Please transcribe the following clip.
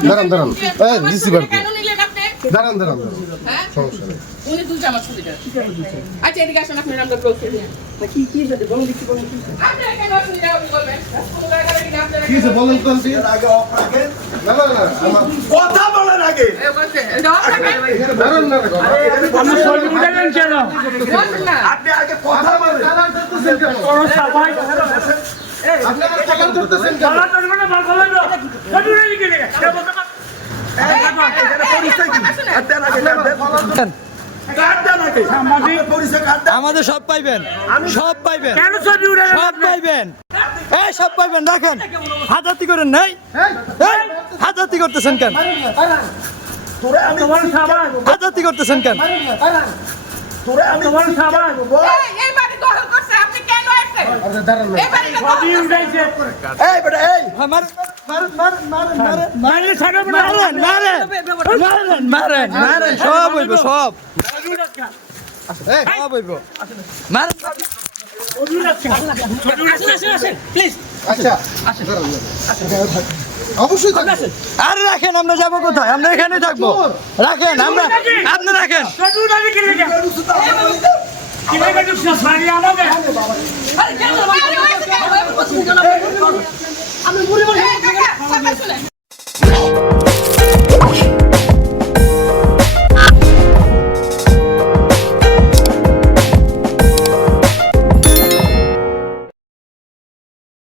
দাঁড়ান দাঁড়ান রিসিভার দাঁড়ান দাঁড়ান সমস্যা নেই উনি দুটো আমার সুবিধা আচ্ছা এদিকে আসুন আপনার নামটা ব্লক করে দিন কি কি বলুন দেখি বলুন আপনি কেন অসুবিধা আপনি বলবেন কোনো জায়গায় কি আপনি কি যে বলেন তো আন্টি আগে অফ রাখেন। না না না আমার কথা বলেন আগে। দাঁড়ান না আমি সরি বুঝালেন কেন আপনি আগে কথা বলেন। চালান করতেছেন কেন কোন সবাই আপনি আমার চালান করতেছেন কেন চালা তো মানে ভালো লাগলো সরি রে গেলে এখানে পরিচয় কি? আর দেন আগে, দেন। কার্ড দেন আগে। আপনার পরিচয় কার্ড দেন। আমাদের সব পাইবেন সব পাইবেন কেন সরি উড়ালেন সব পাইবেন এই সব পাইবেন রাখেন হাজাতি করেন নাই এই, হাজাতি করতেছেন কেন তোরে আমি তোমার সাবান হাজাতি করতেছেন কেন তোরে আমি তোমার সাবান এই বাড়ি দখল করছে আপনি কেন আসছেন আচ্ছা দাঁড়ান না এই বাড়িটা সবই উড়াইছে এই বেটা এই হ্যাঁ, মারেন মারেন মারেন মারেন মারেন মাইলে ছাড়ো না মারেন মারেন মারেন মারেন মারেন সব হইব সব সব হইব মারেন আচ্ছা দাঁড়ান না অবশ্যই থাকবে আরে রাখেন আমরা যাবো কোথায় আমরা এখানে থাকবো রাখেন আমরা আপনি রাখেন সরি উড়ালে কি লেগে কি লেগে তো সারি আমাদের আরে কেন আমি মুড়ি বলি আমি মুড়ি বলি